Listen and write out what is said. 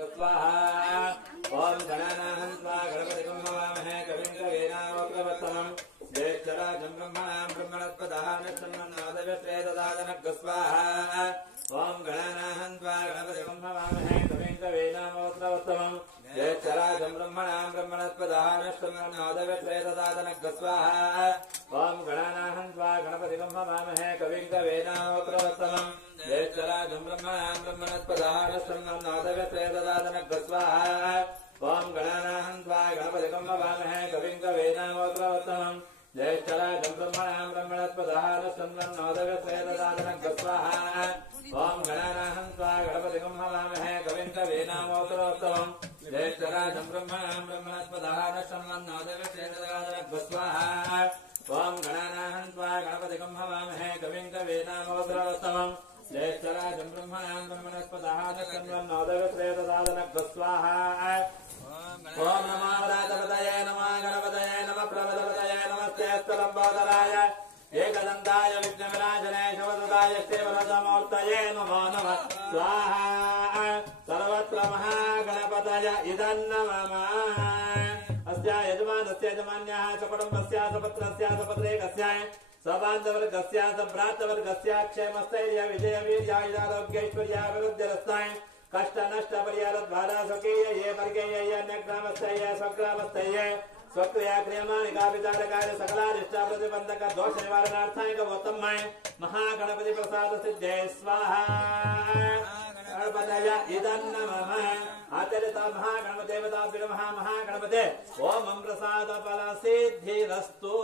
स्वाहा ओम गणानाहं त्वा गणपतिं हवामहे कविं कवीनामुपक्रमत्तमम् ज्येष्ठराजं ब्रह्मणां ब्रह्मणस्पदः नक्षत्रन्नादव्यश्रेददादनग् स्वाहा ओम गणानाहं त्वा गणपतिं हवामहे कविं कवीनामुपक्रमत्तमम् ज्येष्ठराजं ब्रह्मणां ब्रह्मणस्पदः नक्षत्रन्नादव्यश्रेददादनग् स्वाहा ओम गणानाहं त्वा गणपतिं हवामहे कविं कवीनामुपक्रमत्तमम् ज्येष्ठराजं ब्रह्मणां ब्रह्मणस्पदः नक्षत्रन्नादव्यश्रेददादनग् स्वाहा ओम गणानाहं त्वा गणपतिं हवामहे कविं कवीनामुपक्रमत्तमम् ज्येष्ठराजं ब्रह्मणां ब्रह्मणस्पदः नक्षत्रन्नादव्यश्रेददादनग् स्वाहा ओम गणानाहं त्वा गणपतिं हवामहे कविं कवीनामुपक्रमत्तमम् ज्येष्ठराजं ब्रह्मणां ब्रह्मणस्पदः नक्षत्रन्नादव्यश्रेददादनग् स्वाहा ओम गणानाहं त्वा गणपतिं हवामहे कविं कवीनामुपक्रमत्तमम् ज्येष्ठराजं ब्रह्मणां ब्रह्मणस्पदः नक्षत्रन्नादव्यश्रेददादनग् स्वाहा ओम नमो व्रातपतये नमः गणपतये नमः प्रभदपतये नमस्ते अस्तलम्बोदराय एकदन्ताय विघ्नविनाशने शिवसुताय श्रीवरदमूर्तये नमो नमः स्वाहा सर्वत्र महागणपतय इदं नमः अस्या यजमानस्य यजमान्याः सकुटुम्बस्य सपुत्रस्य सपुत्रेकस्य सबान्धवर्गस्य सभ्रातवर्गस्य क्षेमस्थैर्य विजय वीर्यायुधारोग्यैश्वर्याभिवृद्धिरस्ताय कष्ट नष्ट परिहारद्वारा स्वकीय ये वर्गीय अन्यग्रामस्थैर्य स्वग्रामस्थैर्य स्वक्रिया क्रियमाणि कार्य सकलारिष्टा प्रतिबंधक दोष निवारणार्थाय गौतमय महागणपति प्रसाद सिद्धे स्वाहा गणपतय इदं नमः आचरित महागणपते महागणपते ओम प्रसाद फल सिद्धिरस्तु।